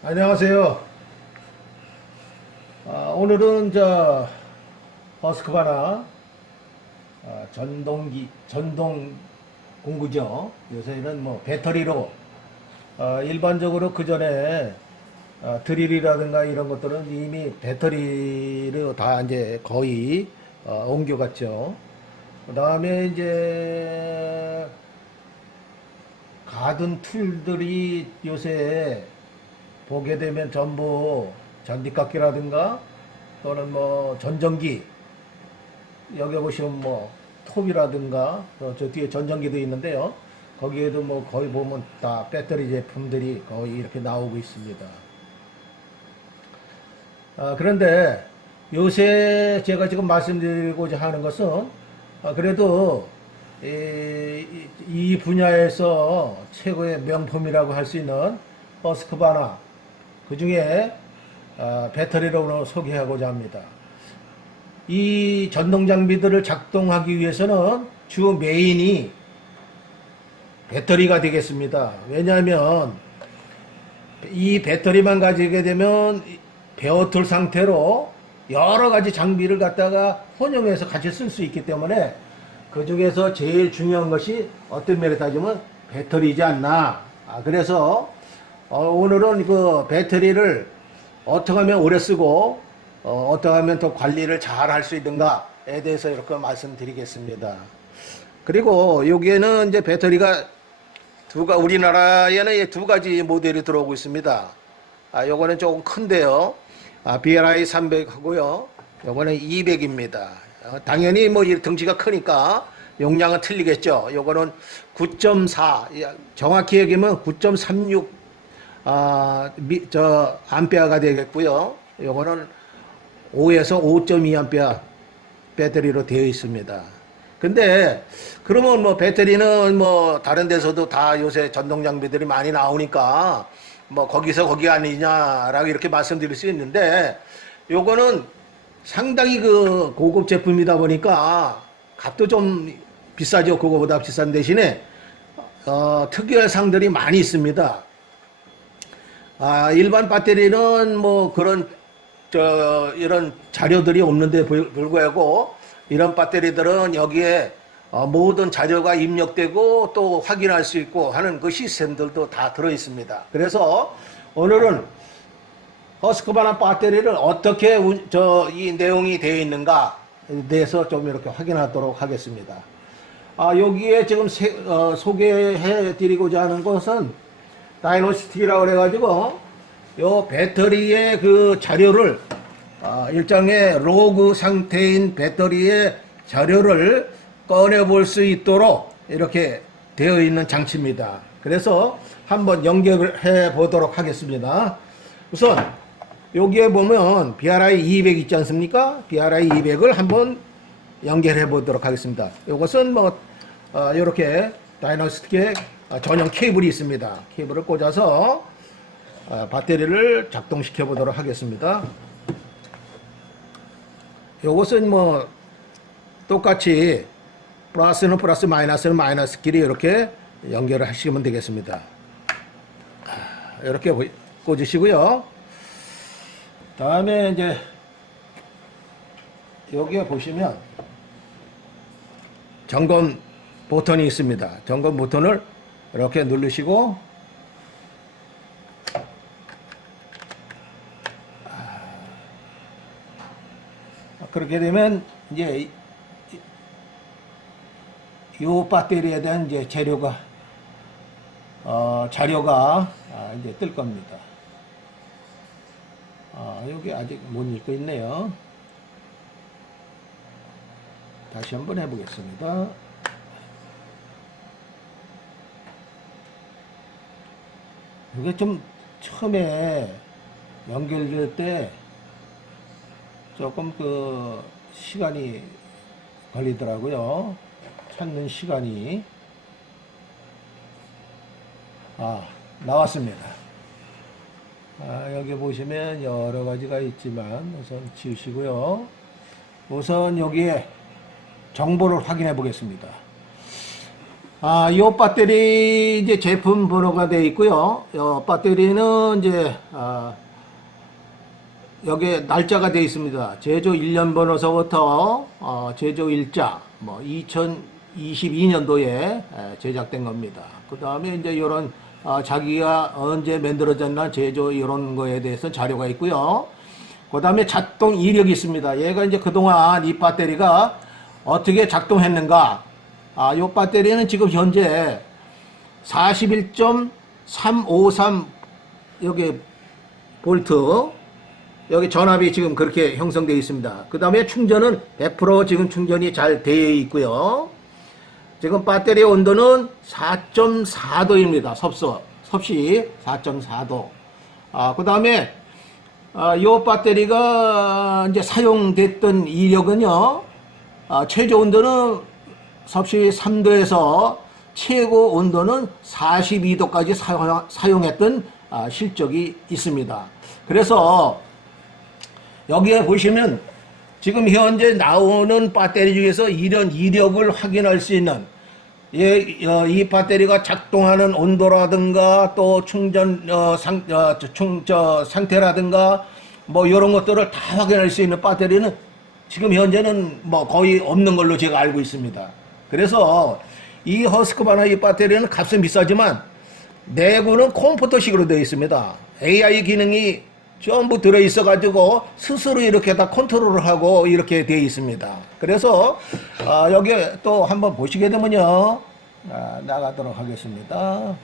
안녕하세요. 오늘은 허스크바나 전동 공구죠. 요새는 뭐 배터리로 일반적으로 그 전에 드릴이라든가 이런 것들은 이미 배터리로 다 이제 거의 옮겨갔죠. 그 다음에 이제 가든 툴들이 요새 보게 되면 전부 전기깎이라든가 또는 뭐 전전기, 여기 보시면 뭐 톱이라든가 저 뒤에 전전기도 있는데요. 거기에도 뭐 거의 보면 다 배터리 제품들이 거의 이렇게 나오고 있습니다. 그런데 요새 제가 지금 말씀드리고자 하는 것은 그래도 이 분야에서 최고의 명품이라고 할 수 있는 허스크바나, 그 중에 배터리로 소개하고자 합니다. 이 전동 장비들을 작동하기 위해서는 주 메인이 배터리가 되겠습니다. 왜냐하면 이 배터리만 가지게 되면 베어툴 상태로 여러 가지 장비를 갖다가 혼용해서 같이 쓸 수 있기 때문에 그 중에서 제일 중요한 것이 어떤 면에 따지면 배터리이지 않나. 그래서 오늘은 그 배터리를 어떻게 하면 오래 쓰고 어떻게 하면 더 관리를 잘 할 수 있는가에 대해서 이렇게 말씀드리겠습니다. 그리고 여기에는 이제 배터리가 우리나라에는 두 가지 모델이 들어오고 있습니다. 요거는 조금 큰데요. BRI 300 하고요. 요거는 200입니다. 당연히 뭐 덩치가 크니까 용량은 틀리겠죠. 요거는 9.4, 정확히 얘기하면 9.36 암페어가 되겠고요. 요거는 5에서 5.2 암페어 배터리로 되어 있습니다. 근데 그러면 뭐 배터리는 뭐 다른 데서도 다 요새 전동 장비들이 많이 나오니까 뭐 거기서 거기 아니냐라고 이렇게 말씀드릴 수 있는데, 요거는 상당히 그 고급 제품이다 보니까 값도 좀 비싸죠. 그거보다 비싼 대신에 특이한 상들이 많이 있습니다. 일반 배터리는 뭐 그런 이런 자료들이 없는데 불구하고 이런 배터리들은 여기에 모든 자료가 입력되고 또 확인할 수 있고 하는 그 시스템들도 다 들어 있습니다. 그래서 오늘은 허스크바나 배터리를 어떻게 이 내용이 되어 있는가에 대해서 좀 이렇게 확인하도록 하겠습니다. 여기에 지금 소개해 드리고자 하는 것은 다이노스틱이라고 그래가지고 요 배터리의 그 자료를 일정의 로그 상태인 배터리의 자료를 꺼내 볼 수 있도록 이렇게 되어 있는 장치입니다. 그래서 한번 연결해 보도록 하겠습니다. 우선 여기에 보면 BRI 200 있지 않습니까? BRI 200을 한번 연결해 보도록 하겠습니다. 이것은 뭐 이렇게 다이노스틱의 전용 케이블이 있습니다. 케이블을 꽂아서 배터리를 작동시켜 보도록 하겠습니다. 이것은 뭐 똑같이 플러스는 플러스, 마이너스는 마이너스 길이 이렇게 연결을 하시면 되겠습니다. 이렇게 꽂으시고요. 다음에 이제 여기에 보시면 점검 버튼이 있습니다. 점검 버튼을 이렇게 누르시고 그렇게 되면 이제 이 배터리에 대한 이제 자료가 이제 뜰 겁니다. 여기 아직 못 읽고 있네요. 다시 한번 해보겠습니다. 이게 좀 처음에 연결될 때 조금 그 시간이 걸리더라고요. 찾는 시간이. 나왔습니다. 여기 보시면 여러 가지가 있지만 우선 지우시고요. 우선 여기에 정보를 확인해 보겠습니다. 요 배터리 이제 제품 번호가 되어 있고요. 요 배터리는 이제 여기에 날짜가 되어 있습니다. 제조 1년 번호서부터 제조 일자 뭐 2022년도에 제작된 겁니다. 그 다음에 이제 이런 자기가 언제 만들어졌나 제조 이런 거에 대해서 자료가 있고요. 그 다음에 작동 이력이 있습니다. 얘가 이제 그동안 이 배터리가 어떻게 작동했는가. 요 배터리는 지금 현재 41.353 여기 볼트 여기 전압이 지금 그렇게 형성되어 있습니다. 그 다음에 충전은 100% 지금 충전이 잘 되어 있고요. 지금 배터리 온도는 4.4도입니다. 섭씨 4.4도. 그 다음에 이 배터리가 이제 사용됐던 이력은요. 최저 온도는 섭씨 3도에서 최고 온도는 42도까지 사용했던 실적이 있습니다. 그래서 여기에 보시면 지금 현재 나오는 배터리 중에서 이런 이력을 확인할 수 있는 이 배터리가 작동하는 온도라든가 또 충전 상태라든가 뭐 이런 것들을 다 확인할 수 있는 배터리는 지금 현재는 뭐 거의 없는 걸로 제가 알고 있습니다. 그래서 이 허스크바나 이 배터리는 값은 비싸지만 내부는 컴퓨터식으로 되어 있습니다. AI 기능이 전부 들어있어 가지고 스스로 이렇게 다 컨트롤을 하고 이렇게 되어 있습니다. 그래서 여기에 또 한번 보시게 되면요, 나가도록 하겠습니다.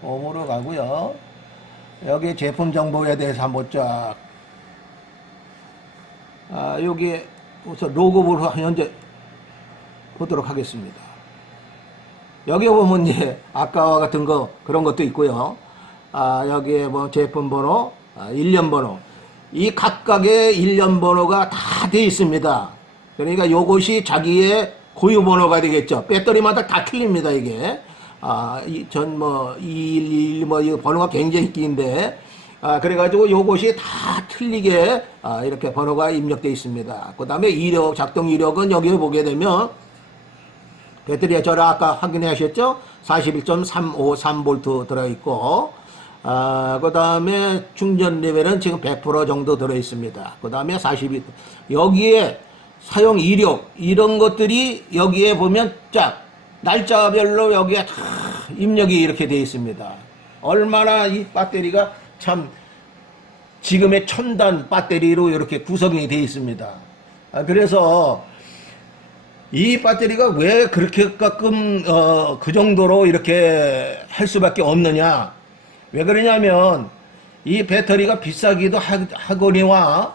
홈으로 가고요. 여기 제품 정보에 대해서 한번 쫙 여기 우선 로고부터 현재 보도록 하겠습니다. 여기 보면 이제 아까와 같은 거 그런 것도 있고요. 여기에 뭐 제품 번호, 1년 번호, 이 각각의 1년 번호가 다 되어 있습니다. 그러니까 요것이 자기의 고유 번호가 되겠죠. 배터리마다 다 틀립니다, 이게. 이 번호가 굉장히 긴데, 그래가지고 요것이 다 틀리게, 이렇게 번호가 입력되어 있습니다. 그 다음에 이력, 작동 이력은 여기에 보게 되면, 배터리에 저를 아까 확인해 하셨죠? 41.353V 들어있고, 그 다음에 충전 레벨은 지금 100% 정도 들어있습니다. 그 다음에 42, 여기에 사용 이력, 이런 것들이 여기에 보면 쫙, 날짜별로 여기에 다 입력이 이렇게 되어 있습니다. 얼마나 이 배터리가 참 지금의 첨단 배터리로 이렇게 구성이 되어 있습니다. 그래서 이 배터리가 왜 그렇게 가끔 그 정도로 이렇게 할 수밖에 없느냐. 왜 그러냐면 이 배터리가 비싸기도 하거니와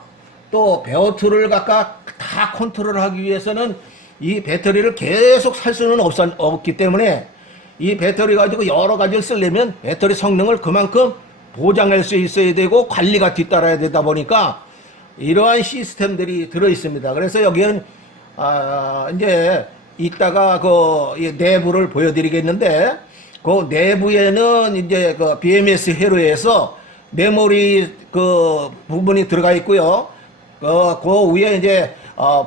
또 배터리를 각각 다 컨트롤하기 위해서는 이 배터리를 계속 살 수는 없기 때문에 이 배터리 가지고 여러 가지를 쓰려면 배터리 성능을 그만큼 보장할 수 있어야 되고 관리가 뒤따라야 되다 보니까 이러한 시스템들이 들어 있습니다. 그래서 여기는 이제 이따가 그 내부를 보여드리겠는데 그 내부에는 이제 그 BMS 회로에서 메모리 그 부분이 들어가 있고요. 그 위에 이제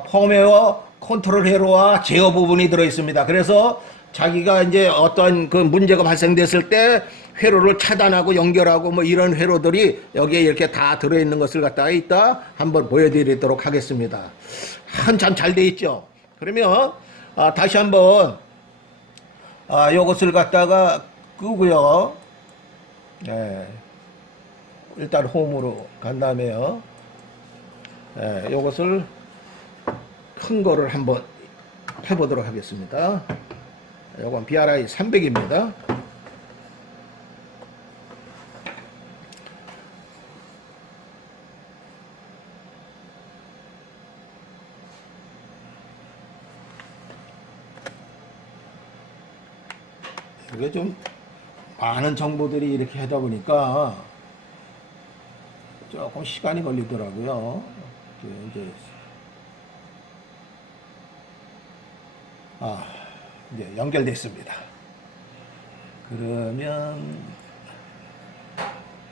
펌웨어 컨트롤 회로와 제어 부분이 들어 있습니다. 그래서 자기가 이제 어떤 그 문제가 발생됐을 때 회로를 차단하고 연결하고 뭐 이런 회로들이 여기에 이렇게 다 들어있는 것을 갖다가 이따 한번 보여드리도록 하겠습니다. 한참 잘 돼 있죠. 그러면 다시 한번 요것을 갖다가 끄고요. 네. 일단 홈으로 간 다음에요. 네, 요것을 큰 거를 한번 해보도록 하겠습니다. 요건 BRI 300입니다. 이게 좀 많은 정보들이 이렇게 하다 보니까 조금 시간이 걸리더라고요. 이제 연결됐습니다. 그러면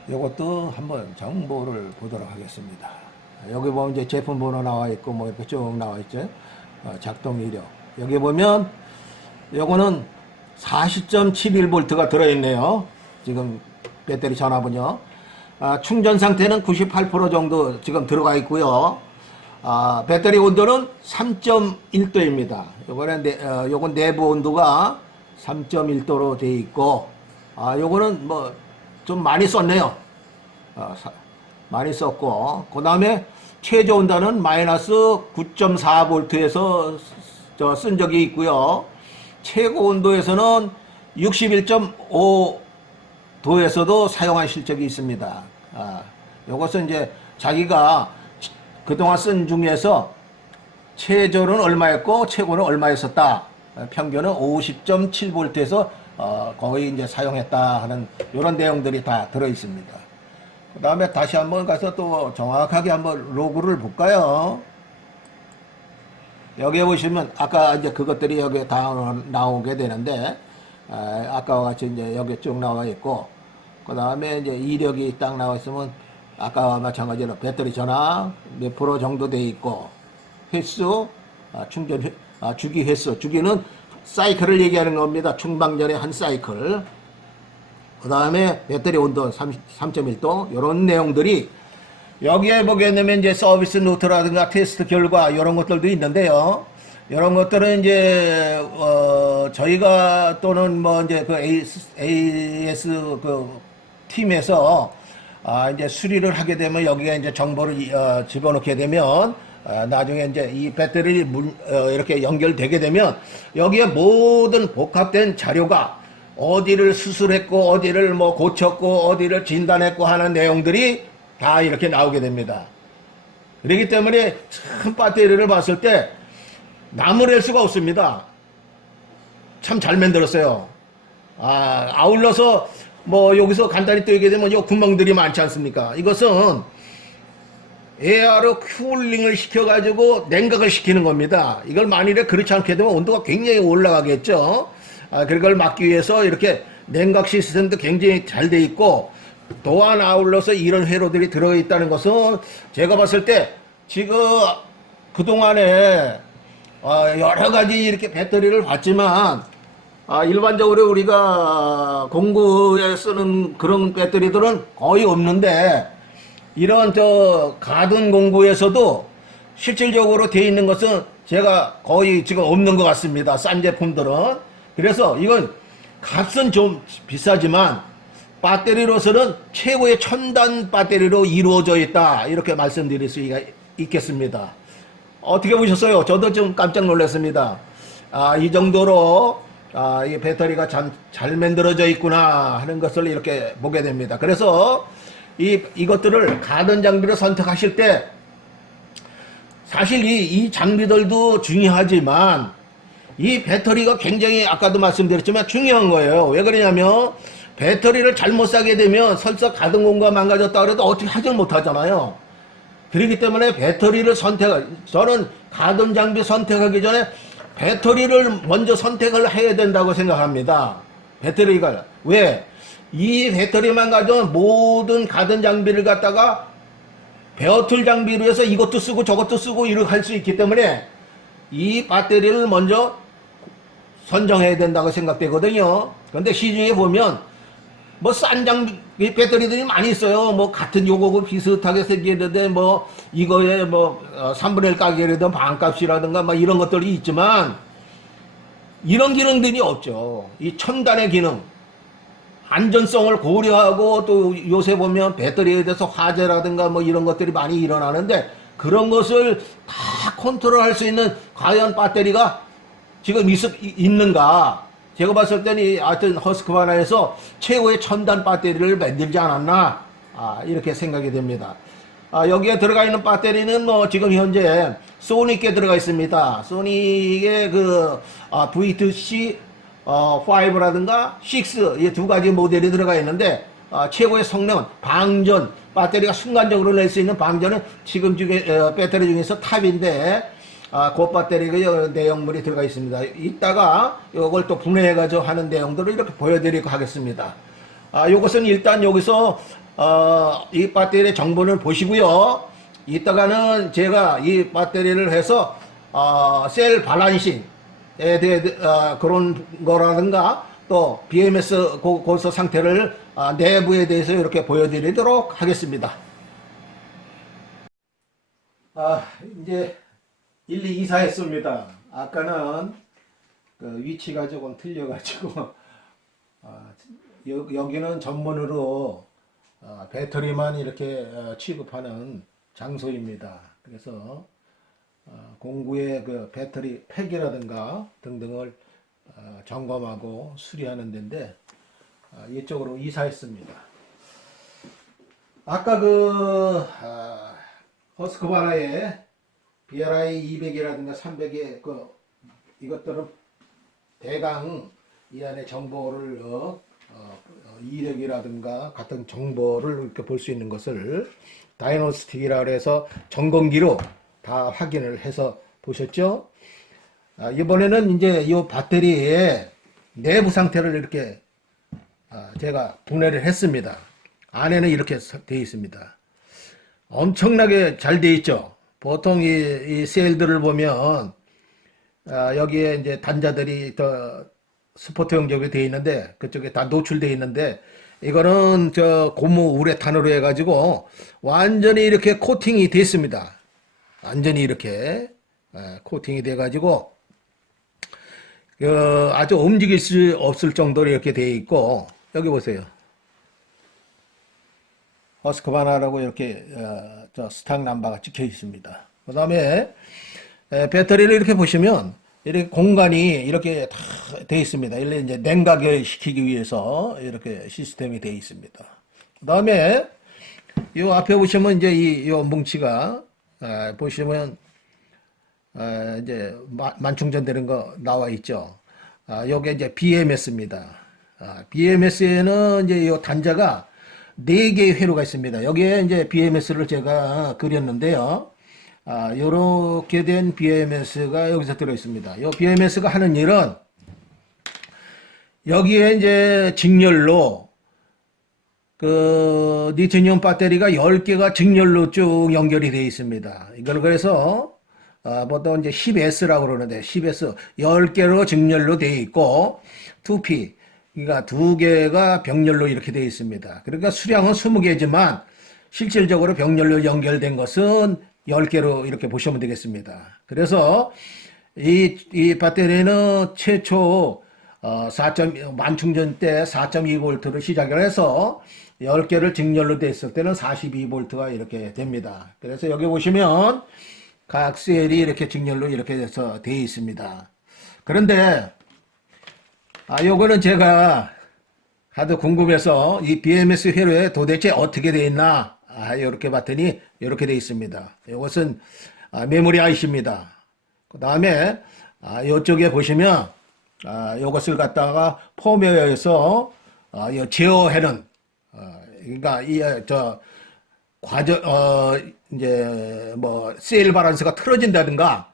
이것도 한번 정보를 보도록 하겠습니다. 여기 보면 이제 제품 번호 나와 있고 뭐 이렇게 쭉 나와 있죠. 작동 이력. 여기 보면 요거는 40.71V가 들어있네요. 지금 배터리 전압은요. 충전 상태는 98% 정도 지금 들어가 있고요. 배터리 온도는 3.1도입니다. 요건 내부 온도가 3.1도로 되어 있고, 요거는 뭐 좀 많이 썼네요. 많이 썼고, 그 다음에 최저 온도는 마이너스 9.4V에서 쓴 적이 있고요. 최고 온도에서는 61.5도에서도 사용하실 적이 있습니다. 요것은 이제 자기가 그동안 쓴 중에서 최저는 얼마였고 최고는 얼마였었다. 평균은 50.7V에서 거의 이제 사용했다 하는 이런 내용들이 다 들어 있습니다. 그 다음에 다시 한번 가서 또 정확하게 한번 로그를 볼까요? 여기에 보시면 아까 이제 그것들이 여기에 다 나오게 되는데, 아까와 같이 이제 여기 쭉 나와 있고, 그 다음에 이제 이력이 딱 나와 있으면 아까와 마찬가지로 배터리 전압 몇 프로 정도 돼 있고, 횟수, 충전 주기 횟수, 주기는 사이클을 얘기하는 겁니다. 충방 전에 한 사이클. 그 다음에 배터리 온도 3.1도 이런 내용들이 여기에 보게 되면 이제 서비스 노트라든가 테스트 결과 이런 것들도 있는데요. 이런 것들은 이제 저희가 또는 뭐 이제 그 AS 그 팀에서 이제 수리를 하게 되면 여기에 이제 정보를 집어넣게 되면 나중에 이제 이 배터리 이렇게 연결되게 되면 여기에 모든 복합된 자료가 어디를 수술했고 어디를 뭐 고쳤고 어디를 진단했고 하는 내용들이 다 이렇게 나오게 됩니다. 그렇기 때문에 참 배터리를 봤을 때 나무랄 수가 없습니다. 참 잘 만들었어요. 아울러서 뭐 여기서 간단히 또 얘기해 되면 요 구멍들이 많지 않습니까? 이것은 에어로 쿨링을 시켜가지고 냉각을 시키는 겁니다. 이걸 만일에 그렇지 않게 되면 온도가 굉장히 올라가겠죠. 그걸 막기 위해서 이렇게 냉각 시스템도 굉장히 잘 돼 있고, 또한 아울러서 이런 회로들이 들어있다는 것은 제가 봤을 때 지금 그동안에 여러 가지 이렇게 배터리를 봤지만 일반적으로 우리가 공구에 쓰는 그런 배터리들은 거의 없는데, 이런 가든 공구에서도 실질적으로 되어 있는 것은 제가 거의 지금 없는 것 같습니다. 싼 제품들은. 그래서 이건 값은 좀 비싸지만 배터리로서는 최고의 첨단 배터리로 이루어져 있다, 이렇게 말씀드릴 수가 있겠습니다. 어떻게 보셨어요? 저도 좀 깜짝 놀랐습니다. 이 정도로 이 배터리가 잘 만들어져 있구나 하는 것을 이렇게 보게 됩니다. 그래서 이것들을 가전 장비를 선택하실 때 사실 이 장비들도 중요하지만 이 배터리가 굉장히 아까도 말씀드렸지만 중요한 거예요. 왜 그러냐면 배터리를 잘못 사게 되면 설사 가동 공구가 망가졌다 그래도 어떻게 하질 못하잖아요. 그렇기 때문에 배터리를 저는 가전 장비 선택하기 전에 배터리를 먼저 선택을 해야 된다고 생각합니다. 배터리가 왜? 이 배터리만 가지고 모든 가전 장비를 갖다가 베어툴 장비로 해서 이것도 쓰고 저것도 쓰고 이렇게 할 수 있기 때문에 이 배터리를 먼저 선정해야 된다고 생각되거든요. 그런데 시중에 보면 뭐 싼 장비 배터리들이 많이 있어요. 뭐 같은 요거고 비슷하게 생기는데 뭐 이거에 뭐 3분의 1 가격이라든 반값이라든가 막 이런 것들이 있지만 이런 기능들이 없죠. 이 첨단의 기능, 안전성을 고려하고 또 요새 보면 배터리에 대해서 화재라든가 뭐 이런 것들이 많이 일어나는데 그런 것을 다 컨트롤할 수 있는 과연 배터리가 지금 있는가? 제가 봤을 때는 하여튼 허스크바나에서 최고의 첨단 배터리를 만들지 않았나? 이렇게 생각이 됩니다. 여기에 들어가 있는 배터리는 뭐 지금 현재 소닉에 들어가 있습니다. 소닉의 그 V2C 5라든가 6 이 두 가지 모델이 들어가 있는데 최고의 성능, 방전, 배터리가 순간적으로 낼 수 있는 방전은 지금 중에 배터리 중에서 탑인데 그 배터리가 내용물이 들어가 있습니다. 이따가 이걸 또 분해해가지고 하는 내용들을 이렇게 보여드리고 하겠습니다. 이것은 일단 여기서 이 배터리의 정보를 보시고요. 이따가는 제가 이 배터리를 해서 셀 밸런싱, 대해 그런 거라든가 또 BMS 고서 상태를 내부에 대해서 이렇게 보여드리도록 하겠습니다. 이제 1, 2, 이사했습니다. 아까는 그 위치가 조금 틀려가지고 여기는 전문으로 배터리만 이렇게 취급하는 장소입니다. 그래서 공구의 그 배터리 팩이라든가 등등을 점검하고 수리하는 데인데 이쪽으로 이사했습니다. 아까 그 허스크바나의 BRI 200이라든가 300의 그 이것들은 대강 이 안에 정보를 이력이라든가 같은 정보를 이렇게 볼 수 있는 것을 다이노스틱이라 해서 점검기로 다 확인을 해서 보셨죠? 이번에는 이제 이 배터리의 내부 상태를 이렇게 제가 분해를 했습니다. 안에는 이렇게 되어 있습니다. 엄청나게 잘 되어 있죠. 보통 이 셀들을 보면 여기에 이제 단자들이 더 스포트용 적이 되어 있는데 그쪽에 다 노출되어 있는데 이거는 저 고무 우레탄으로 해가지고 완전히 이렇게 코팅이 됐습니다. 완전히 이렇게 코팅이 돼가지고 아주 움직일 수 없을 정도로 이렇게 되어 있고 여기 보세요. 허스크바나라고 이렇게 저 스탁 넘버가 찍혀 있습니다. 그 다음에 배터리를 이렇게 보시면 이렇게 공간이 이렇게 다 되어 있습니다. 이제 냉각을 시키기 위해서 이렇게 시스템이 되어 있습니다. 그 다음에 이 앞에 보시면 이제 이 뭉치가 보시면 이제 만충전되는 거 나와 있죠. 요게 이제 BMS입니다. BMS에는 이제 이 단자가 4개의 회로가 있습니다. 여기에 이제 BMS를 제가 그렸는데요. 요렇게 된 BMS가 여기서 들어 있습니다. 이 BMS가 하는 일은 여기에 이제 직렬로 그 리튬이온 배터리가 10개가 직렬로 쭉 연결이 되어 있습니다. 이걸 그래서 보통 이제 10S라고 그러는데 10S 10개로 직렬로 되어 있고 2P 그러니까 2개가 병렬로 이렇게 되어 있습니다. 그러니까 수량은 20개지만 실질적으로 병렬로 연결된 것은 10개로 이렇게 보시면 되겠습니다. 그래서 이 배터리는 최초 만충전 때 4.2V로 시작을 해서 10개를 직렬로 됐을 때는 42V가 이렇게 됩니다. 그래서 여기 보시면 각 셀이 이렇게 직렬로 이렇게 돼서 되어 있습니다. 그런데 요거는 제가 하도 궁금해서 이 BMS 회로에 도대체 어떻게 되어 있나 이렇게 봤더니 이렇게 되어 있습니다. 이것은 메모리 IC입니다. 그 다음에 이쪽에 보시면 이것을 갖다가 펌웨어에서 제어하는 그러니까 이저 과정 이제 뭐 셀 바란스가 틀어진다든가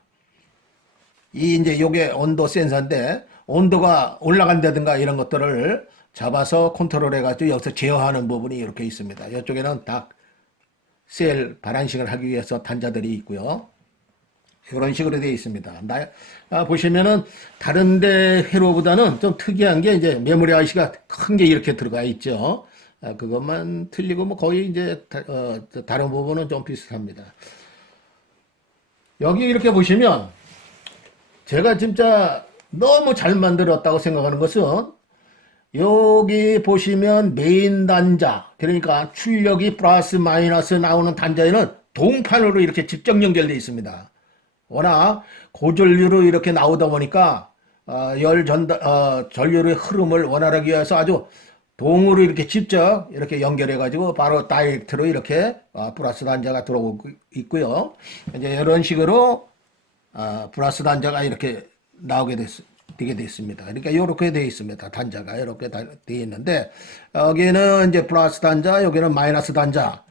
이제 요게 온도 센서인데 온도가 올라간다든가 이런 것들을 잡아서 컨트롤 해가지고 여기서 제어하는 부분이 이렇게 있습니다. 이쪽에는 다 셀 발안식을 하기 위해서 단자들이 있고요. 이런 식으로 되어 있습니다. 보시면은 다른데 회로보다는 좀 특이한 게 이제 메모리 IC가 큰 게 이렇게 들어가 있죠. 그것만 틀리고 뭐 거의 이제 다른 부분은 좀 비슷합니다. 여기 이렇게 보시면 제가 진짜 너무 잘 만들었다고 생각하는 것은 여기 보시면 메인 단자 그러니까 출력이 플러스 마이너스 나오는 단자에는 동판으로 이렇게 직접 연결되어 있습니다. 워낙 고전류로 이렇게 나오다 보니까 전류의 흐름을 원활하게 위해서 아주 동으로 이렇게 직접 이렇게 연결해 가지고 바로 다이렉트로 이렇게 플러스 단자가 들어오고 있고요. 이제 이런 식으로 플러스 단자가 이렇게 되게 됐습니다. 그러니까 이렇게 되어 있습니다. 단자가 이렇게 되어 있는데 여기는 이제 플러스 단자, 여기는 마이너스 단자,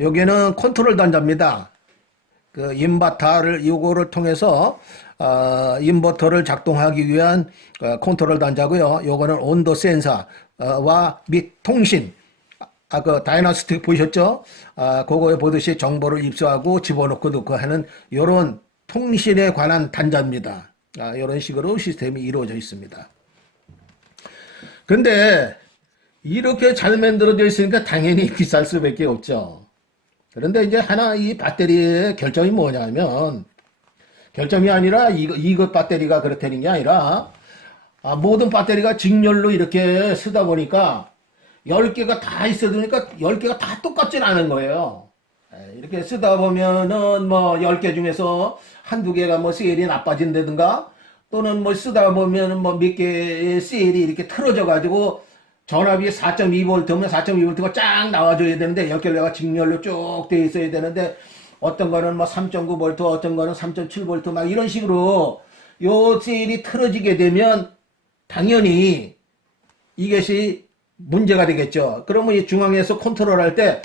여기는 컨트롤 단자입니다. 그 인버터를 요거를 통해서 인버터를 작동하기 위한 컨트롤 단자고요. 요거는 온도 센서와 및 통신. 그 다이너스틱 보셨죠? 그거에 보듯이 정보를 입수하고 집어넣고 넣고 하는 요런 통신에 관한 단자입니다. 이런 식으로 시스템이 이루어져 있습니다. 근데 이렇게 잘 만들어져 있으니까 당연히 비쌀 수밖에 없죠. 그런데 이제 하나 이 배터리의 결정이 뭐냐면, 결정이 아니라 이것 배터리가 그렇다는 게 아니라, 모든 배터리가 직렬로 이렇게 쓰다 보니까 10개가 다 있어야 되니까 10개가 다 똑같진 않은 거예요. 이렇게 쓰다 보면은 뭐 10개 중에서 한두 개가 뭐 셀이 나빠진다든가, 또는 뭐 쓰다 보면은 뭐 몇 개의 셀이 이렇게 틀어져 가지고 전압이 4.2V면 4.2V가 쫙 나와줘야 되는데 10개가 직렬로 쭉 돼 있어야 되는데, 어떤 거는 뭐 3.9V, 어떤 거는 3.7V 막 이런 식으로 요 셀이 틀어지게 되면 당연히 이것이 문제가 되겠죠. 그러면 이 중앙에서 컨트롤할 때,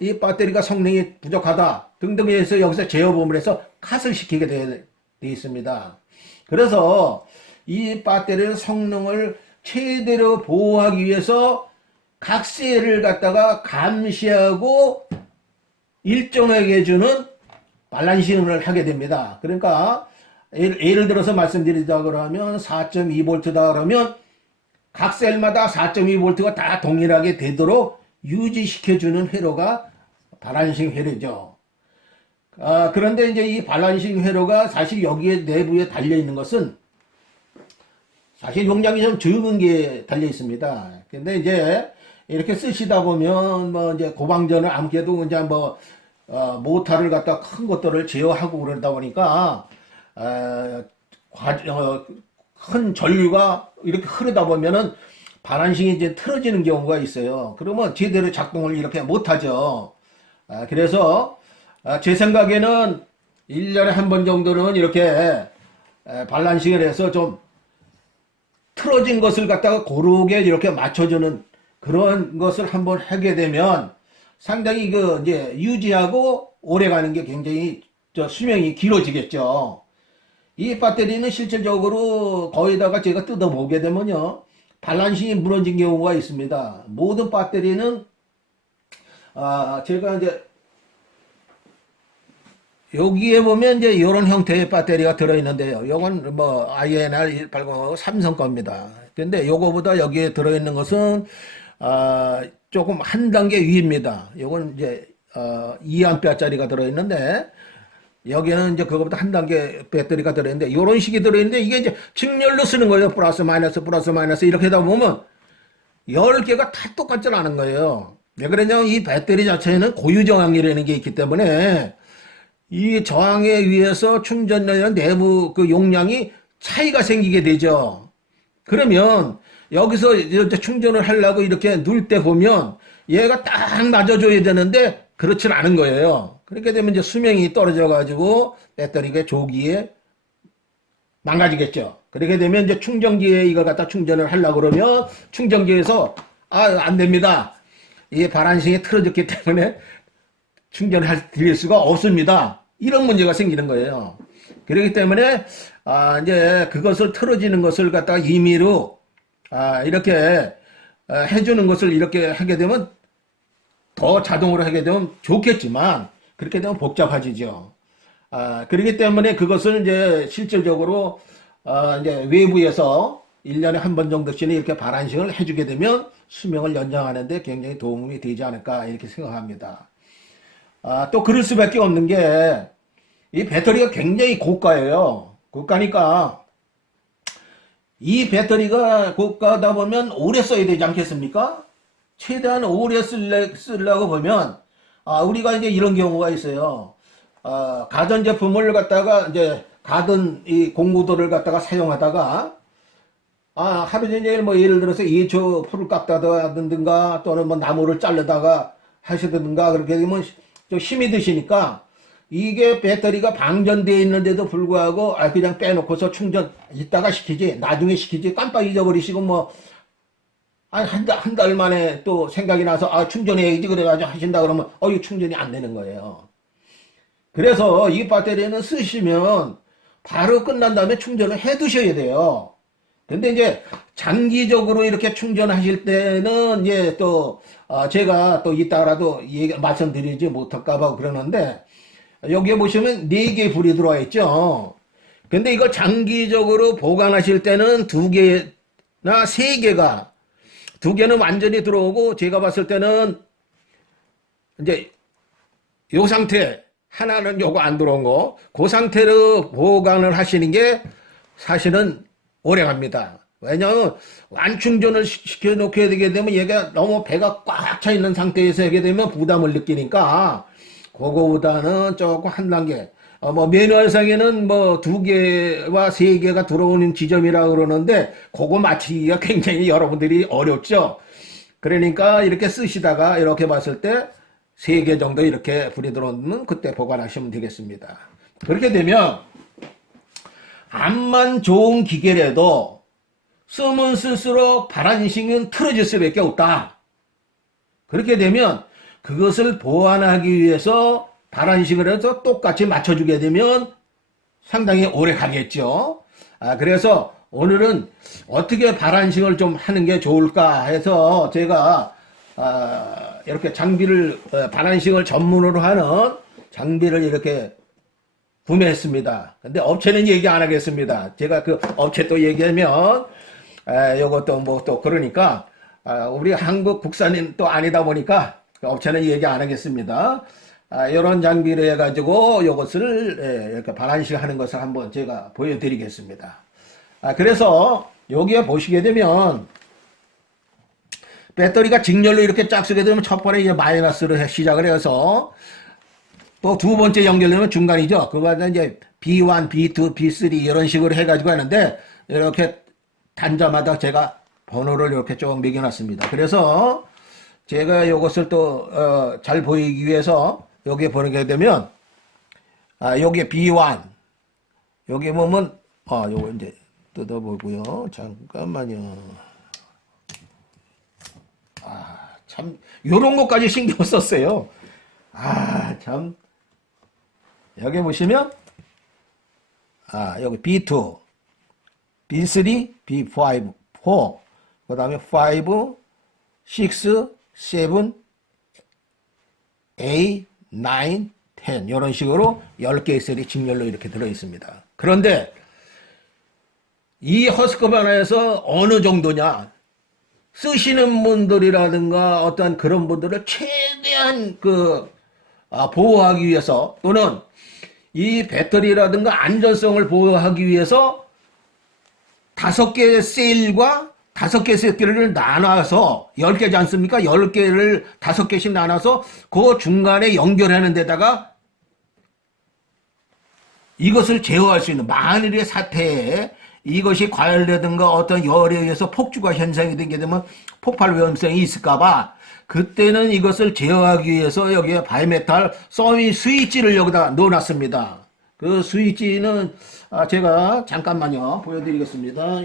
이 배터리가 성능이 부족하다 등등 해서 여기서 제어범을 해서 컷을 시키게 돼 있습니다. 그래서 이 배터리의 성능을 최대로 보호하기 위해서 각 셀을 갖다가 감시하고 일정하게 주는 밸런싱을 하게 됩니다. 그러니까 예를 들어서 말씀드리자 그러면 4.2V다 그러면 각 셀마다 4.2V가 다 동일하게 되도록 유지시켜주는 회로가 밸런싱 회로죠. 그런데 이제 이 밸런싱 회로가 사실 여기에 내부에 달려 있는 것은 사실 용량이 좀 적은 게 달려 있습니다. 근데 이제 이렇게 쓰시다 보면 뭐 이제 고방전을 아무래도 이제 뭐 모터를 갖다 큰 것들을 제어하고 그러다 보니까 큰 전류가 이렇게 흐르다 보면은 반환식이 이제 틀어지는 경우가 있어요. 그러면 제대로 작동을 이렇게 못하죠. 그래서 제 생각에는 1년에 한 번 정도는 이렇게 반환식을 해서 좀 틀어진 것을 갖다가 고르게 이렇게 맞춰주는 그런 것을 한번 하게 되면 상당히 이제 유지하고 오래 가는 게 굉장히 수명이 길어지겠죠. 이 배터리는 실질적으로 거기다가 제가 뜯어보게 되면요, 밸런싱이 무너진 경우가 있습니다. 모든 배터리는 제가 이제 여기에 보면 이제 이런 형태의 배터리가 들어있는데요. 요건 뭐 INR 180 삼성 겁니다. 근데 요거보다 여기에 들어있는 것은 조금 한 단계 위입니다. 요건 이제 2A짜리가 들어있는데, 여기는 이제 그거보다 한 단계 배터리가 들어있는데, 이런 식이 들어있는데, 이게 이제 직렬로 쓰는 거예요. 플러스 마이너스 이렇게 하다 보면 10개가 다 똑같지 않은 거예요. 왜 그러냐면 이 배터리 자체에는 고유 저항이라는 게 있기 때문에 이 저항에 의해서 충전되는 내부 그 용량이 차이가 생기게 되죠. 그러면 여기서 이제 충전을 하려고 이렇게 누를 때 보면 얘가 딱 낮아져야 되는데 그렇진 않은 거예요. 그렇게 되면 이제 수명이 떨어져 가지고 배터리가 조기에 망가지겠죠. 그렇게 되면 이제 충전기에 이걸 갖다 충전을 하려고 그러면 충전기에서 안 됩니다. 이 반환식이 틀어졌기 때문에 충전할 드릴 수가 없습니다. 이런 문제가 생기는 거예요. 그렇기 때문에 이제 그것을 틀어지는 것을 갖다가 임의로 이렇게 해주는 것을 이렇게 하게 되면 더 자동으로 하게 되면 좋겠지만 그렇게 되면 복잡해지죠. 그렇기 때문에 그것을 이제 실질적으로 이제 외부에서 1년에 한 번 정도씩은 이렇게 반환식을 해주게 되면 수명을 연장하는데 굉장히 도움이 되지 않을까 이렇게 생각합니다. 또 그럴 수밖에 없는 게 이 배터리가 굉장히 고가예요. 고가니까 이 배터리가 고가다 보면 오래 써야 되지 않겠습니까? 최대한 오래 쓰려고 보면 우리가 이제 이런 경우가 있어요. 가전제품을 갖다가 이제 가든 이 공구도를 갖다가 사용하다가 하루 종일 뭐 예를 들어서 예초 풀을 깎다든가 또는 뭐 나무를 자르다가 하시든가 그렇게 되면 좀 힘이 드시니까 이게 배터리가 방전되어 있는데도 불구하고 그냥 빼놓고서 충전 이따가 시키지 나중에 시키지 깜빡 잊어버리시고 뭐 한 달 만에 또 생각이 나서 충전해야지 그래가지고 하신다 그러면 이 충전이 안 되는 거예요. 그래서 이 배터리는 쓰시면 바로 끝난 다음에 충전을 해 두셔야 돼요. 근데 이제 장기적으로 이렇게 충전하실 때는 이제 또 제가 또 이따라도 말씀드리지 못할까 봐 그러는데, 여기에 보시면 4개 불이 들어와 있죠. 근데 이걸 장기적으로 보관하실 때는 2개나 3개가, 2개는 완전히 들어오고, 제가 봤을 때는 이제 요 상태, 하나는 요거 안 들어온 거, 그 상태로 보관을 하시는 게 사실은 오래 갑니다. 왜냐하면 완충전을 시켜놓게 되게 되면 얘가 너무 배가 꽉 차 있는 상태에서 하게 되면 부담을 느끼니까 그거보다는 조금 한 단계, 뭐 매뉴얼상에는 뭐 2개와 3개가 들어오는 지점이라 그러는데 그거 맞추기가 굉장히 여러분들이 어렵죠. 그러니까 이렇게 쓰시다가 이렇게 봤을 때 3개 정도 이렇게 불이 들어오면 그때 보관하시면 되겠습니다. 그렇게 되면 암만 좋은 기계라도 쓰면 쓸수록 발안식은 틀어질 수밖에 없다. 그렇게 되면 그것을 보완하기 위해서 발안식을 해서 똑같이 맞춰주게 되면 상당히 오래 가겠죠. 그래서 오늘은 어떻게 발안식을 좀 하는 게 좋을까 해서 제가 이렇게 장비를, 발안식을 전문으로 하는 장비를 이렇게 구매했습니다. 근데 업체는 얘기 안 하겠습니다. 제가 그 업체 또 얘기하면 요것도 뭐 또 그러니까 우리 한국 국산인 또 아니다 보니까 그 업체는 얘기 안 하겠습니다. 이런 장비를 해가지고 요것을 이렇게 발안식 하는 것을 한번 제가 보여드리겠습니다. 그래서 여기에 보시게 되면 배터리가 직렬로 이렇게 쫙 쓰게 되면 첫 번에 이제 마이너스로 시작을 해서 또 2번째 연결되면 중간이죠. 그거는 이제 B1, B2, B3 이런 식으로 해가지고 하는데 이렇게 단자마다 제가 번호를 이렇게 쭉 매겨놨습니다. 그래서 제가 이것을 또 잘 보이기 위해서 여기에 보게 되면 여기에 B1 여기 보면 요거 이제 뜯어보고요. 잠깐만요. 참 요런 것까지 신경 썼어요. 참 여기 보시면 여기 B2, B3, B5, 4, 그 다음에 5, 6, 7, 8, 9, 10 이런 식으로 10개의 셀이 직렬로 이렇게 들어있습니다. 그런데 이 허스커브 하나에서 어느 정도냐, 쓰시는 분들이라든가 어떤 그런 분들을 최대한 보호하기 위해서 또는 이 배터리라든가 안전성을 보호하기 위해서 5개의 셀과 5개 셀을 나눠서 10개지 않습니까? 10개를 5개씩 나눠서 그 중간에 연결하는 데다가 이것을 제어할 수 있는 만일의 사태에 이것이 과열되든가 어떤 열에 의해서 폭주가 현상이 되게 되면 폭발 위험성이 있을까봐 그때는 이것을 제어하기 위해서 여기에 바이메탈 서미 스위치를 여기다 넣어놨습니다. 그 스위치는 제가 잠깐만요 보여드리겠습니다.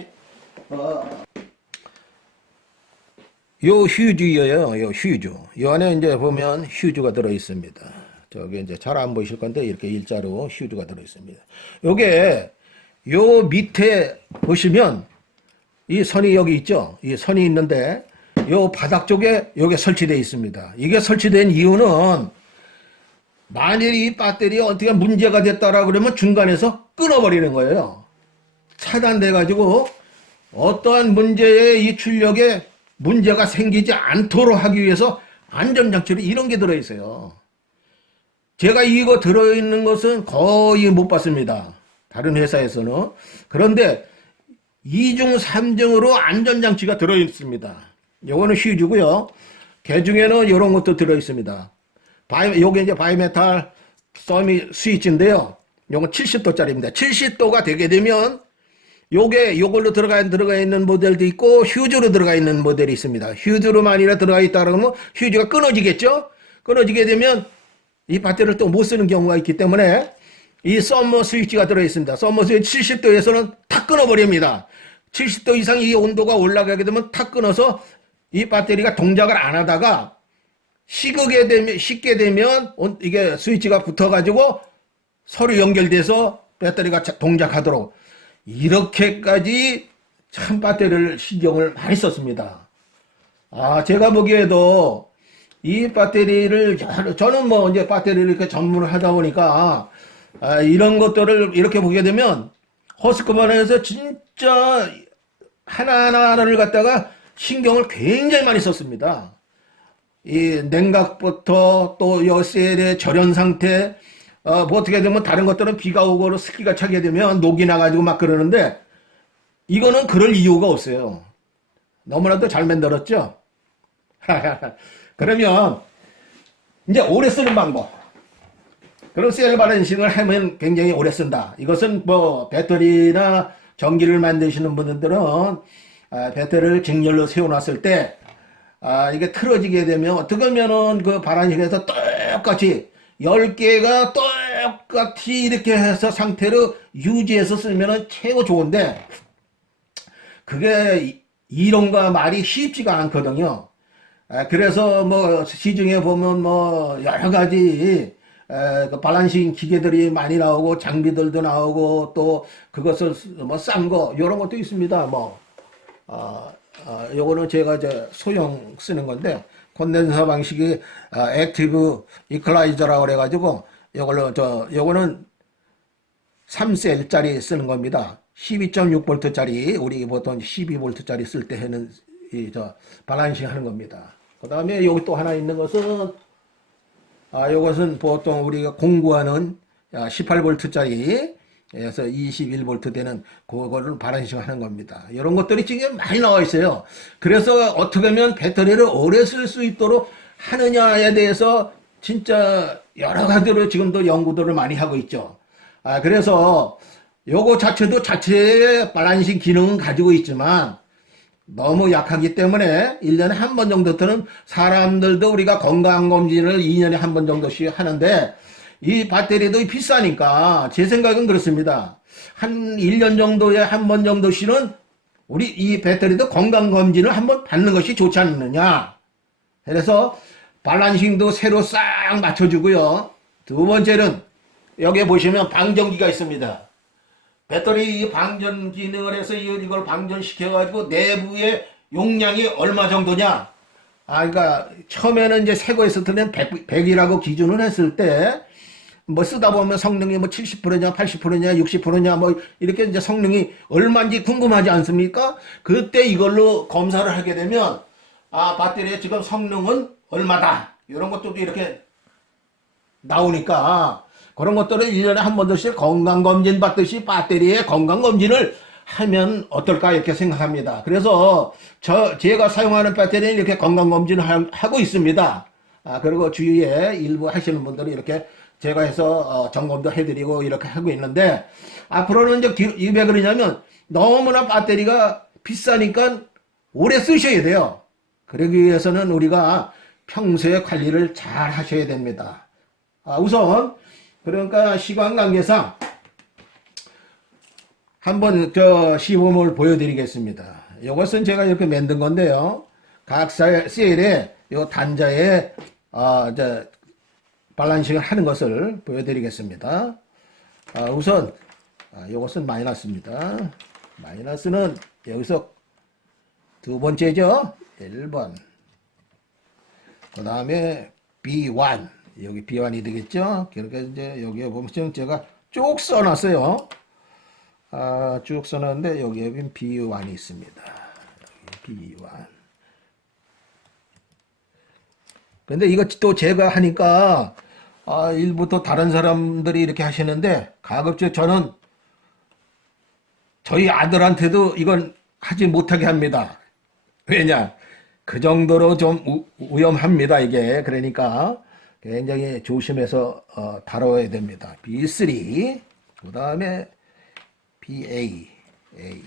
요 휴즈예요. 요 휴즈. 요 안에 이제 보면 휴즈가 들어 있습니다. 저기 이제 잘 안 보이실 건데 이렇게 일자로 휴즈가 들어 있습니다. 요게 요 밑에 보시면 이 선이 여기 있죠. 이 선이 있는데 요 바닥 쪽에 요게 설치되어 있습니다. 이게 설치된 이유는 만일 이 배터리에 어떻게 문제가 됐다라 그러면 중간에서 끊어버리는 거예요. 차단돼 가지고 어떠한 문제의 이 출력에 문제가 생기지 않도록 하기 위해서 안전장치로 이런 게 들어있어요. 제가 이거 들어있는 것은 거의 못 봤습니다. 다른 회사에서는. 그런데 2중, 3중으로 안전장치가 들어있습니다. 요거는 휴즈고요. 개 중에는 이런 것도 들어있습니다. 요게 이제 바이메탈 서미 스위치인데요. 요건 70도짜리입니다. 70도가 되게 되면 요걸로 들어가 있는 모델도 있고 휴즈로 들어가 있는 모델이 있습니다. 휴즈로만이라 들어가 있다 그러면 휴즈가 끊어지겠죠? 끊어지게 되면 이 배터리를 또 못 쓰는 경우가 있기 때문에 이 썸머 스위치가 들어있습니다. 썸머 스위치 70도에서는 탁 끊어버립니다. 70도 이상 이 온도가 올라가게 되면 탁 끊어서 이 배터리가 동작을 안 하다가 식게 되면 이게 스위치가 붙어가지고 서로 연결돼서 배터리가 동작하도록 이렇게까지 참 배터리를 신경을 많이 썼습니다. 제가 보기에도 이 배터리를 저는 뭐 이제 배터리를 이렇게 전문을 하다 보니까 이런 것들을 이렇게 보게 되면 허스크반에서 진짜 하나하나를 갖다가 신경을 굉장히 많이 썼습니다. 이 냉각부터 또 여셀의 절연 상태, 뭐 어떻게 되면 다른 것들은 비가 오고 습기가 차게 되면 녹이 나가지고 막 그러는데 이거는 그럴 이유가 없어요. 너무나도 잘 만들었죠? 그러면 이제 오래 쓰는 방법. 그럼 셀 바런싱을 하면 굉장히 오래 쓴다. 이것은 뭐 배터리나 전기를 만드시는 분들은 배터리를 직렬로 세워놨을 때 이게 틀어지게 되면 어떻게 하면은 그 바런싱에서 똑같이 10개가 똑같이 이렇게 해서 상태로 유지해서 쓰면은 최고 좋은데 그게 이론과 말이 쉽지가 않거든요. 그래서 뭐 시중에 보면 뭐 여러 가지 그 발란싱 기계들이 많이 나오고 장비들도 나오고 또 그것을 뭐 싼 거 이런 것도 있습니다. 뭐 요거는 제가 이제 소형 쓰는 건데 콘덴서 방식이 액티브 이퀄라이저라고 그래가지고 요걸로 요거는 3셀짜리 쓰는 겁니다. 12.6V짜리 우리 보통 12V짜리 쓸 때 하는 발란싱 하는 겁니다. 그 다음에 여기 또 하나 있는 것은 요것은 보통 우리가 공구하는 18V짜리 에서 21V 되는 그거를 발란싱 하는 겁니다. 이런 것들이 지금 많이 나와 있어요. 그래서 어떻게 하면 배터리를 오래 쓸 수 있도록 하느냐에 대해서 진짜 여러 가지로 지금도 연구들을 많이 하고 있죠. 그래서 요거 자체도 자체의 발란싱 기능은 가지고 있지만 너무 약하기 때문에 1년에 한 번 정도는 사람들도 우리가 건강검진을 2년에 한 번 정도씩 하는데 이 배터리도 비싸니까 제 생각은 그렇습니다. 한 1년 정도에 한 번 정도씩은 우리 이 배터리도 건강검진을 한번 받는 것이 좋지 않느냐. 그래서 발란싱도 새로 싹 맞춰주고요. 두 번째는 여기에 보시면 방전기가 있습니다. 배터리 방전 기능을 해서 이걸 방전시켜가지고 내부의 용량이 얼마 정도냐. 그러니까 처음에는 이제 새 거였을 때는 100이라고 기준을 했을 때 뭐 쓰다 보면 성능이 뭐 70%냐 80%냐 60%냐 뭐 이렇게 이제 성능이 얼마인지 궁금하지 않습니까? 그때 이걸로 검사를 하게 되면 배터리의 지금 성능은 얼마다. 이런 것들도 이렇게 나오니까 그런 것들을 1년에 한 번씩 건강검진 받듯이 배터리의 건강검진을 하면 어떨까 이렇게 생각합니다. 그래서 제가 사용하는 배터리는 이렇게 건강검진을 하고 있습니다. 그리고 주위에 일부 하시는 분들이 이렇게 제가 해서 점검도 해드리고 이렇게 하고 있는데 앞으로는 이제 왜 그러냐면 너무나 배터리가 비싸니까 오래 쓰셔야 돼요. 그러기 위해서는 우리가 평소에 관리를 잘 하셔야 됩니다. 우선 그러니까 시간 관계상 한번 시범을 보여드리겠습니다. 이것은 제가 이렇게 만든 건데요. 각 셀에 요 단자에 이제 발란싱을 하는 것을 보여드리겠습니다. 우선 이것은 마이너스입니다. 마이너스는 여기서 두 번째죠. 1번. 그 다음에 B1. 여기 B1이 되겠죠. 그렇게 이제 여기에 보면 제가 쭉 써놨어요. 쭉 써놨는데 여기에 보면 B1이 있습니다. B1. 근데 이거 또 제가 하니까 일부 또 다른 사람들이 이렇게 하시는데 가급적 저는 저희 아들한테도 이건 하지 못하게 합니다. 왜냐? 그 정도로 좀 위험합니다, 이게. 그러니까 굉장히 조심해서 다뤄야 됩니다. B3, 그 다음에 BA, A.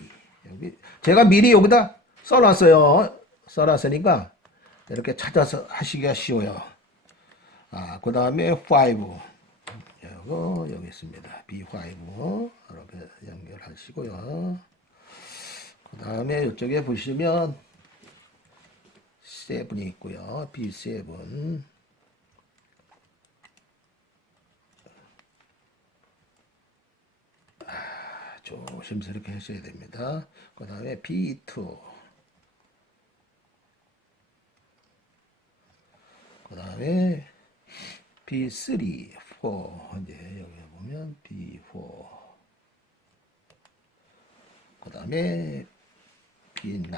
여기 제가 미리 여기다 써놨어요. 써놨으니까 이렇게 찾아서 하시기가 쉬워요. 그 다음에 5. 여기 있습니다. B5. 이렇게 연결하시고요. 그 다음에 이쪽에 보시면 7이 있고요. B7. 조심스럽게 하셔야 됩니다. 그 다음에 B2. 그 다음에 B3, 4. 이제 여기 보면 B4. 그 다음에 B9.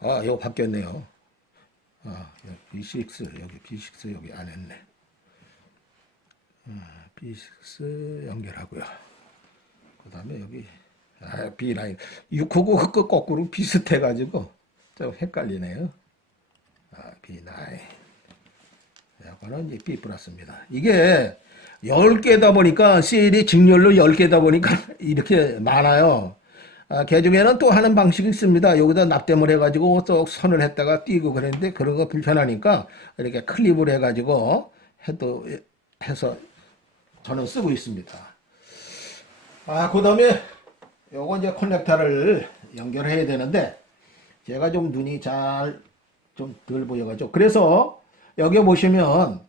아, 이거 바뀌었네요. 아, B6, 여기 B6 여기 안 했네. B6 연결하고요. 그 다음에 여기 B9. 6하고 그 거꾸로 비슷해가지고 좀 헷갈리네요. B9. 이거는 이제 B 플러스입니다. 이게 10개다 보니까 셀이 직렬로 10개다 보니까 이렇게 많아요. 그 중에는 또 하는 방식이 있습니다. 여기다 납땜을 해가지고 또 선을 했다가 띄고 그랬는데 그런 거 불편하니까 이렇게 클립을 해가지고 해서 저는 쓰고 있습니다. 그 다음에 요거 이제 커넥터를 연결해야 되는데 제가 좀 눈이 잘 좀 덜 보여가지고 그래서 여기 보시면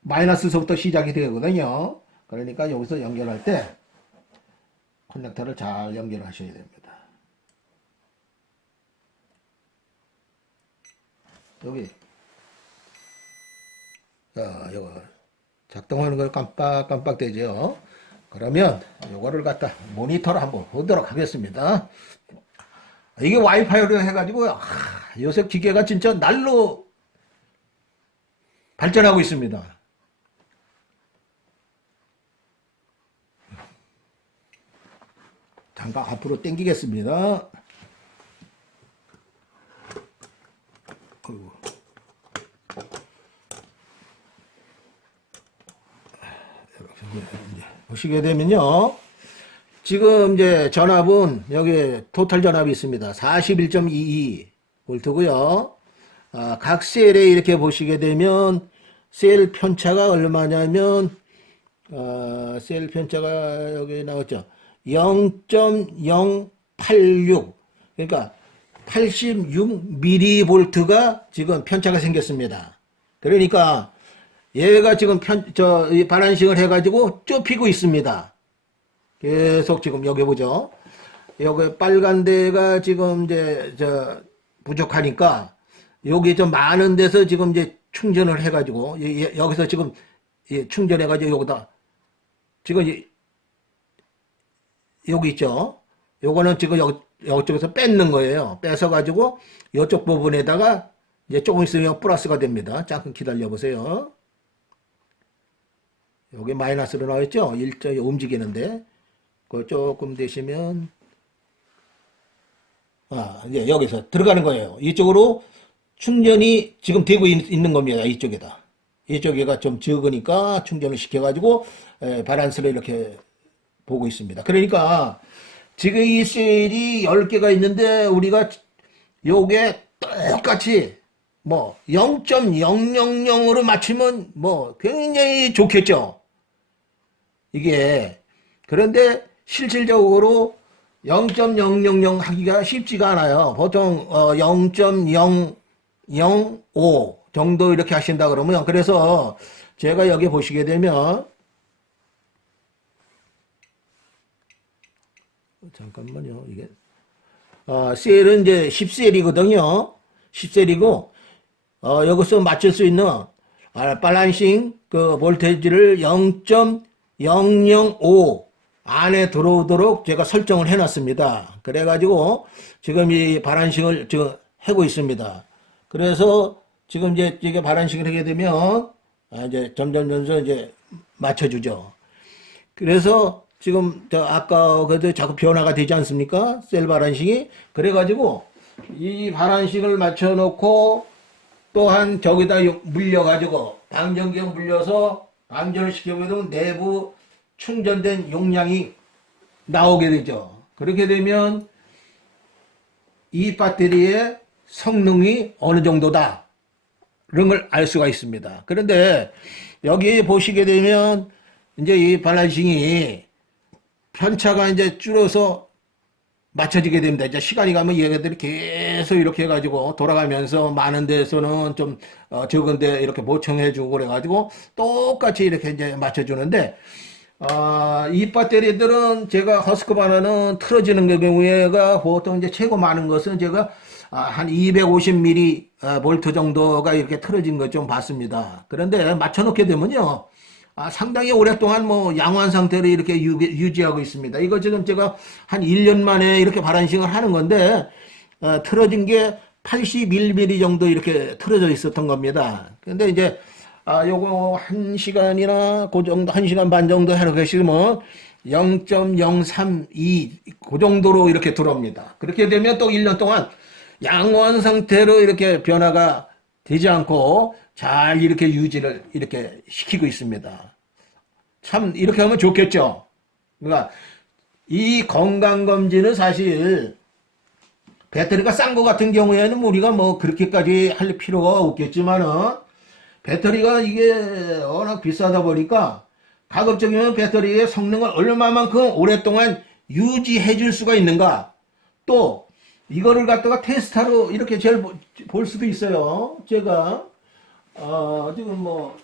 마이너스서부터 시작이 되거든요. 그러니까 여기서 연결할 때 커넥터를 잘 연결하셔야 됩니다. 여기 이거 작동하는 걸 깜빡깜빡 되죠. 그러면 요거를 갖다 모니터를 한번 보도록 하겠습니다. 이게 와이파이로 해가지고 요새 기계가 진짜 날로 발전하고 있습니다. 잠깐 앞으로 당기겠습니다. 이렇게 보시게 되면요. 지금 이제 전압은 여기 토탈 전압이 있습니다. 41.22 볼트고요. 각 셀에 이렇게 보시게 되면 셀 편차가 얼마냐면 셀 편차가 여기 나왔죠. 0.086 그러니까 86mV가 지금 편차가 생겼습니다. 그러니까 얘가 지금 반환식을 해가지고 좁히고 있습니다. 계속 지금 여기 보죠. 여기 빨간 데가 지금 이제 부족하니까 여기 좀 많은 데서 지금 이제 충전을 해가지고 여기서 지금 충전해가지고 여기다 지금 여기 있죠. 요거는 지금 이쪽에서 뺏는 거예요. 뺏어가지고 이쪽 부분에다가 이제 조금 있으면 플러스가 됩니다. 잠깐 기다려 보세요. 여기 마이너스로 나와있죠. 일정이 움직이는데 그 조금 되시면 이제 여기서 들어가는 거예요. 이쪽으로 충전이 지금 되고 있는 겁니다. 이쪽에다. 이쪽에가 좀 적으니까 충전을 시켜가지고 바란스를 이렇게 보고 있습니다. 그러니까 지금 이 셀이 10개가 있는데 우리가 요게 똑같이 뭐 0.000으로 맞추면 뭐 굉장히 좋겠죠. 이게 그런데 실질적으로 0.000 하기가 쉽지가 않아요. 보통 0.005 정도 이렇게 하신다 그러면 그래서 제가 여기 보시게 되면 잠깐만요. 이게 셀은 이제 10셀이거든요. 10셀이고 여기서 맞출 수 있는 밸런싱 그 볼테이지를 0.005 안에 들어오도록 제가 설정을 해놨습니다. 그래가지고 지금 이 발환식을 지금 하고 있습니다. 그래서 지금 이제 이게 발환식을 하게 되면 이제 점점 이제 맞춰주죠. 그래서 지금 아까 그래도 자꾸 변화가 되지 않습니까? 셀 발환식이. 그래가지고 이 발환식을 맞춰놓고 또한 저기다 물려가지고 방전기에 물려서 방전을 시켜보게 되면 내부 충전된 용량이 나오게 되죠. 그렇게 되면 이 배터리의 성능이 어느 정도다 그런 걸 알 수가 있습니다. 그런데 여기 보시게 되면 이제 이 밸런싱이 편차가 이제 줄어서 맞춰지게 됩니다. 이제 시간이 가면 얘네들이 계속 이렇게 해가지고 돌아가면서 많은 데서는 좀 적은데 이렇게 보충해주고 그래가지고 똑같이 이렇게 이제 맞춰주는데 이 배터리들은 제가 허스크바나는 틀어지는 경우에가 보통 이제 최고 많은 것은 제가 한 250mV 볼트 정도가 이렇게 틀어진 것 좀 봤습니다. 그런데 맞춰놓게 되면요. 상당히 오랫동안 뭐 양호한 상태로 이렇게 유지하고 있습니다. 이거 지금 제가 한 1년 만에 이렇게 발안식을 하는 건데, 틀어진 게 81mm 정도 이렇게 틀어져 있었던 겁니다. 근데 이제, 요거 1시간이나 그 정도, 1시간 반 정도 하는 것이 뭐, 0.032, 그 정도로 이렇게 들어옵니다. 그렇게 되면 또 1년 동안 양호한 상태로 이렇게 변화가 되지 않고 잘 이렇게 유지를 이렇게 시키고 있습니다. 참, 이렇게 하면 좋겠죠? 그러니까, 이 건강검진은 사실, 배터리가 싼 거 같은 경우에는 우리가 뭐 그렇게까지 할 필요가 없겠지만은, 배터리가 이게 워낙 비싸다 보니까, 가급적이면 배터리의 성능을 얼마만큼 오랫동안 유지해 줄 수가 있는가. 또 이거를 갖다가 테스트하러 이렇게 제일 볼 수도 있어요. 제가 지금 뭐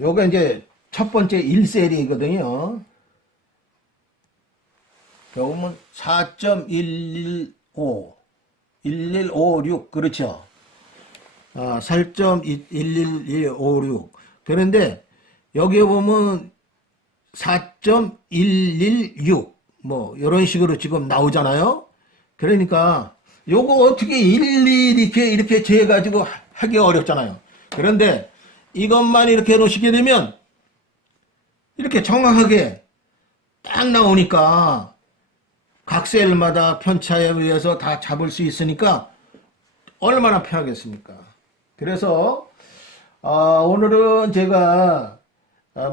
요게 이제 첫 번째 1셀이거든요. 요거는 4.115, 1156, 그렇죠. 4.11156. 그런데, 여기에 보면 4.116, 뭐, 이런 식으로 지금 나오잖아요. 그러니까, 요거 어떻게 11 이렇게 재가지고 하기 어렵잖아요. 그런데, 이것만 이렇게 놓으시게 되면, 이렇게 정확하게 딱 나오니까, 각 셀마다 편차에 의해서 다 잡을 수 있으니까 얼마나 편하겠습니까? 그래서 오늘은 제가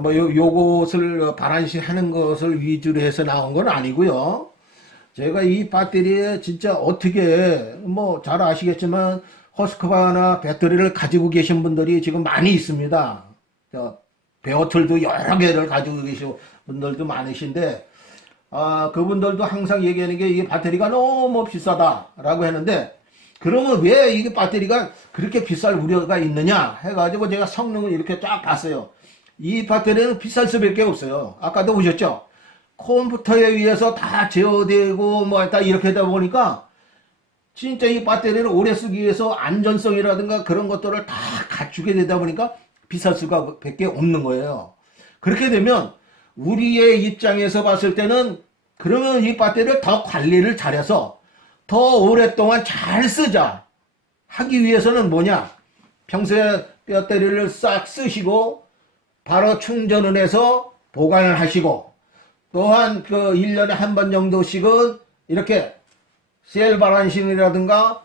뭐 요것을 발안시하는 것을 위주로 해서 나온 건 아니고요. 제가 이 배터리에 진짜 어떻게 뭐 잘 아시겠지만 허스커바나 배터리를 가지고 계신 분들이 지금 많이 있습니다. 배터리도 여러 개를 가지고 계신 분들도 많으신데 그분들도 항상 얘기하는 게 이 배터리가 너무 비싸다라고 했는데, 그러면 왜 이게 배터리가 그렇게 비쌀 우려가 있느냐 해가지고 제가 성능을 이렇게 쫙 봤어요. 이 배터리는 비쌀 수밖에 없어요. 아까도 보셨죠? 컴퓨터에 의해서 다 제어되고 뭐 다 이렇게 하다 보니까 진짜 이 배터리를 오래 쓰기 위해서 안전성이라든가 그런 것들을 다 갖추게 되다 보니까 비쌀 수가 밖에 없는 거예요. 그렇게 되면 우리의 입장에서 봤을 때는 그러면 이 배터리를 더 관리를 잘해서 더 오랫동안 잘 쓰자 하기 위해서는 뭐냐? 평소에 배터리를 싹 쓰시고 바로 충전을 해서 보관을 하시고, 또한 그 1년에 한 번 정도씩은 이렇게 셀 발안식이라든가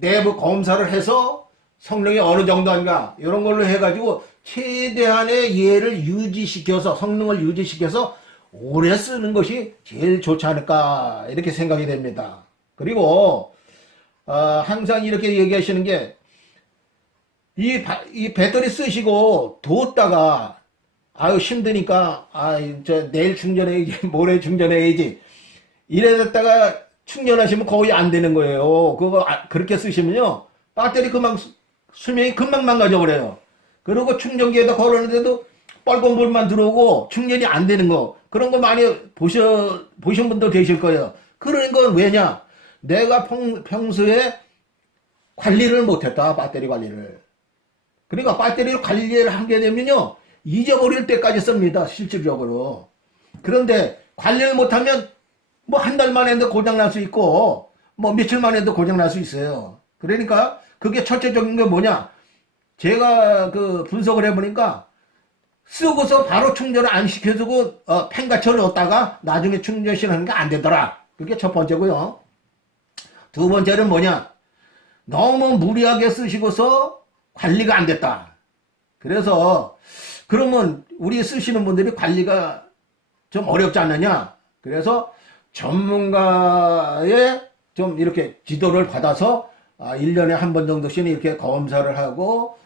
내부 검사를 해서 성능이 어느 정도 한가 이런 걸로 해가지고 최대한의 얘를 유지시켜서 성능을 유지시켜서 오래 쓰는 것이 제일 좋지 않을까 이렇게 생각이 됩니다. 그리고 항상 이렇게 얘기하시는 게 이 배터리 쓰시고 뒀다가 아유 힘드니까 저 내일 충전해야지 모레 충전해야지 이래뒀다가 충전하시면 거의 안 되는 거예요. 그거 그렇게 쓰시면요 배터리 금방 수명이 금방 망가져 버려요. 그리고 충전기에다 걸었는데도 빨간 불만 들어오고 충전이 안 되는 거, 그런 거 많이 보신 분들 계실 거예요. 그런 건 왜냐? 내가 평소에 관리를 못했다, 배터리 관리를. 그러니까 배터리를 관리를 하게 되면요 잊어버릴 때까지 씁니다, 실질적으로. 그런데 관리를 못하면 뭐 한 달 만에도 고장 날 수 있고 뭐 며칠 만에도 고장 날 수 있어요. 그러니까 그게 첫째적인 게 뭐냐? 제가 그 분석을 해보니까 쓰고서 바로 충전을 안 시켜주고 펜같이 넣었다가 나중에 충전시키는 게 안 되더라. 그게 첫 번째고요. 두 번째는 뭐냐? 너무 무리하게 쓰시고서 관리가 안 됐다. 그래서 그러면 우리 쓰시는 분들이 관리가 좀 어렵지 않느냐? 그래서 전문가의 좀 이렇게 지도를 받아서 1년에 한 번 정도씩 이렇게 검사를 하고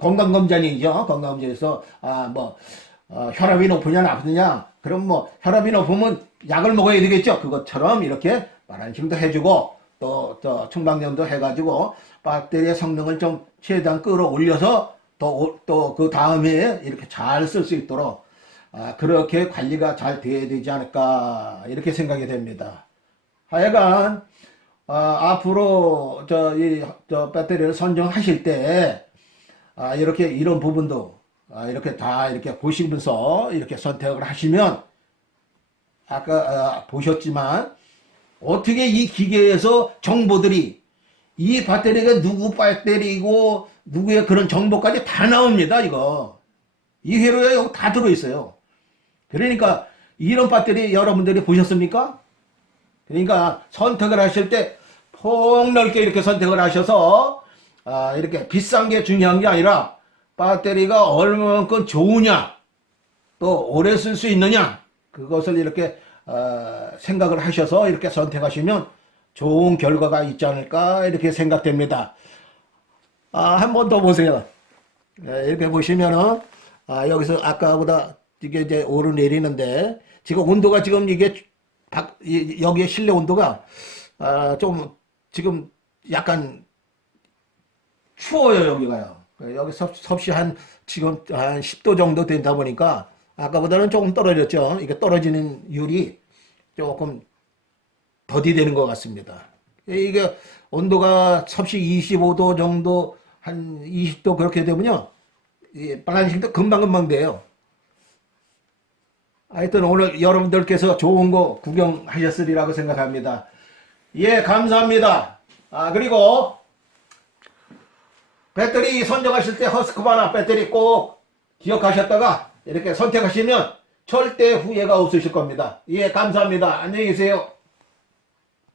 건강검진이죠. 건강검진에서 혈압이 높으냐 나쁘냐, 그럼 뭐 혈압이 높으면 약을 먹어야 되겠죠. 그것처럼 이렇게 말안식도 해주고, 또 충방전도 해가지고 배터리의 성능을 좀 최대한 끌어올려서 또 그 다음에 이렇게 잘 쓸 수 있도록 그렇게 관리가 잘 돼야 되지 않을까 이렇게 생각이 됩니다. 하여간 앞으로 저 배터리를 선정하실 때 이렇게 이런 부분도 이렇게 다 이렇게 보시면서 이렇게 선택을 하시면 아까 보셨지만 어떻게 이 기계에서 정보들이 이 배터리가 누구 배터리고 누구의 그런 정보까지 다 나옵니다. 이거 이 회로에 여기 다 들어있어요. 그러니까 이런 배터리 여러분들이 보셨습니까? 그러니까 선택을 하실 때 폭넓게 이렇게 선택을 하셔서 이렇게 비싼 게 중요한 게 아니라 배터리가 얼마만큼 좋으냐 또 오래 쓸 수 있느냐 그것을 이렇게 생각을 하셔서 이렇게 선택하시면 좋은 결과가 있지 않을까 이렇게 생각됩니다. 한 번 더 보세요. 이렇게 보시면은 여기서 아까보다 이게 이제 오르내리는데 지금 온도가 지금 이게 여기에 실내 온도가 좀 지금 약간 추워요. 여기가요. 여기 섭씨 지금 한 10도 정도 된다 보니까 아까보다는 조금 떨어졌죠. 이게 떨어지는 율이 조금 더디 되는 것 같습니다. 이게 온도가 섭씨 25도 정도 한 20도 그렇게 되면요. 빨간색도 금방금방 돼요. 하여튼 오늘 여러분들께서 좋은 거 구경하셨으리라고 생각합니다. 예, 감사합니다. 그리고 배터리 선정하실 때 허스크바나 배터리 꼭 기억하셨다가 이렇게 선택하시면 절대 후회가 없으실 겁니다. 예, 감사합니다. 안녕히 계세요.